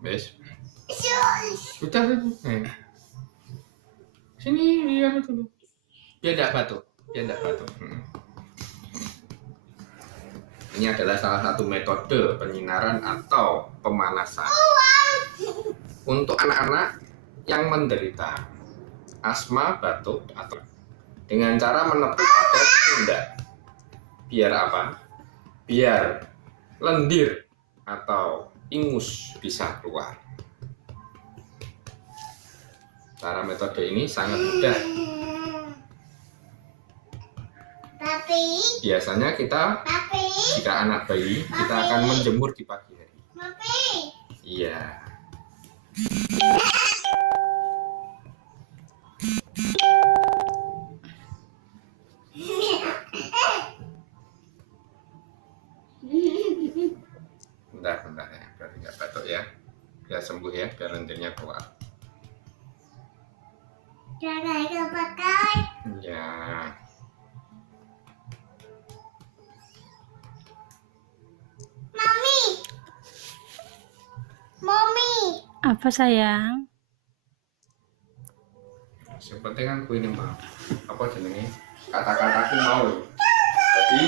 Wes. Sudah. Sini lihat dulu. Biar tidak batuk. Ini adalah salah satu metode penyinaran atau pemanasan untuk anak-anak yang menderita asma, batuk, atau dengan cara menepuk pada pundak. Biar apa? Biar lendir atau ingus bisa keluar. Cara metode ini sangat mudah. Biasanya jika anak bayi, kita akan menjemur di pagi hari. Iya. Bentar ya, biar nggak batuk ya. Biar sembuh ya, biar lendirnya keluar. Ya. Mami. Apa sayang? Yang penting kan ku ini mah apa jenenge kata-kataku mau. Jadi